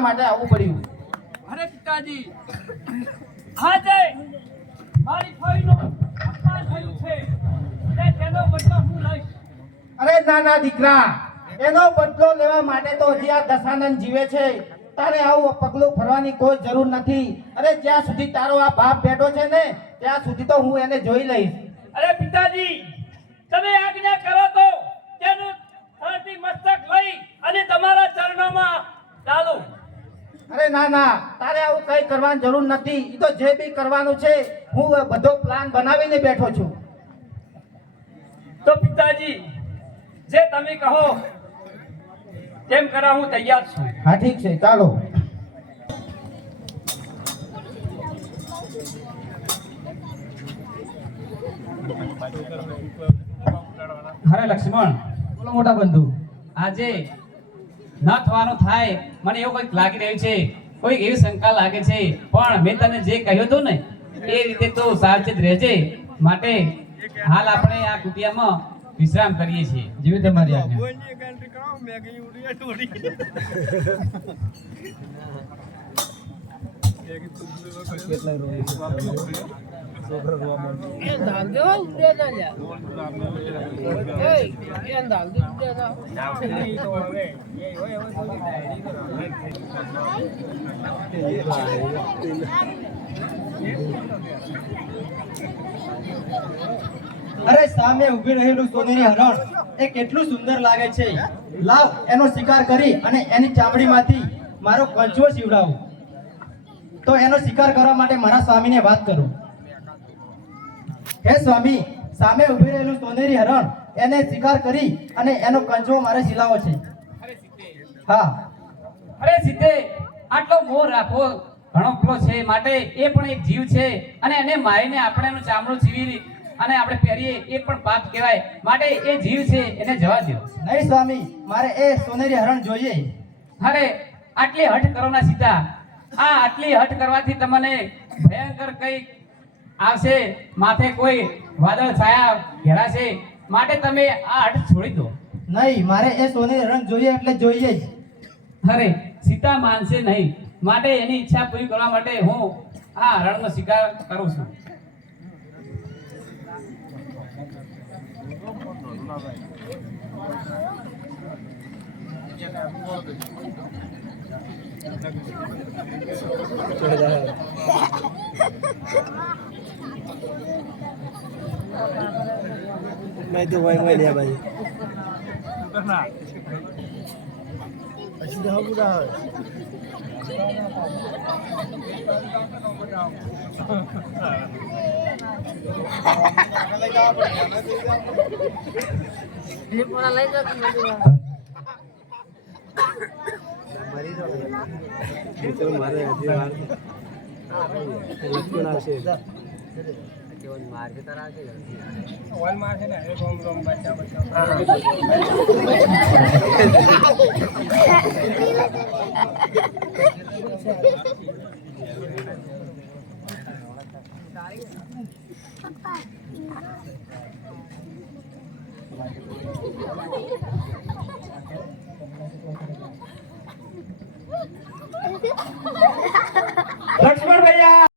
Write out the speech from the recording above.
એટલા માટે આવવું પડ્યું. અરે પિતાજી, આજે મારી ફઈનો અપમાન થયું છે તેનો બદલો હું લઈશ. અરે ના દીકરા, એનો બદલો લેવા માટે તો હજી આ દશાનંદ જીવે છે. તારે આવું પગલું ફરવાની કોઈ જરૂર નથી. અરે જ્યાં સુધી તારો આ બાપ બેઠો છે ને ત્યાં સુધી તો હું એને જોઈ લઈશ. અરે પિતાજી, તમે આજ્ઞા કરો તો તેનું ધરતી મસ્તક લઈ અને તમારા ચરણોમાં ડાલું. અરે ના, તારે આવું કઈ કરવાની જરૂર નથી. ઈ તો જે બી કરવાનું છે હું બધો પ્લાન બનાવીને બેઠો છું. તો પિતાજી, જે તમે કહો તેમ કરવા હું તૈયાર છું. હા ઠીક છે, ચાલો. અરે લક્ષ્મણ, બોલો મોટા બંધુ. આજે ન થવાનું થાય મને એવું કંઈક લાગી રહ્યું છે, કોઈક એવી શંકા લાગે છે. પણ મેં તને જે કહ્યું હતું ને એ રીતે તો સાવચેત રહેજે. માટે હાલ આપણે આ કુટિયામાં વિશ્રામ કરીએ છીએ. જેવી તમારી આજ્ઞા. અરે સામે ઊભી રહેલું સોનેરી હરણ એ કેટલું સુંદર લાગે છે. લાવ એનો શિકાર કરી અને એની ચામડીમાંથી મારો કંચો સીવડાવું. તો એનો શિકાર કરવા માટે મારા સ્વામીને વાત કરું. હે સ્વામી, સામે ઊભી રહેલું સોનેરી હરણ એને શિકાર કરી અને એનો કંચો મારે સિલાવો છે. હા. અરે સીધે આટલો મોહ રાખવો ઘણો પેલો છે. માટે એ પણ એક જીવ છે અને એને મારીને આપણે એનું ચામડું સીવી અને આપણે પહેરીએ એ પણ પાપ કહેવાય. માટે એ જીવ છે, એને જવા દો. નહીં સ્વામી, મારે એ સોનેરી હરણ જોઈએ. અરે આટલી હઠ કરો ના સીધા. આ આટલી હઠ કરવાથી તમને ભયંકર કઈ આવશે, માથે કોઈ વાદળ છાયા ઘેરાશે. માટે તમે આ હઠ છોડી દો. નહીં, મારે એ સોનેરી હરણ જોઈએ એટલે જોઈએ જ. અરે સીતા માનશે નહીં. માટે એની ઈચ્છા પૂરી કરવા માટે હું આ હરણનો શિકાર કરું છું. मैं तो वही वही लिया भाई. લક્ષ્મણ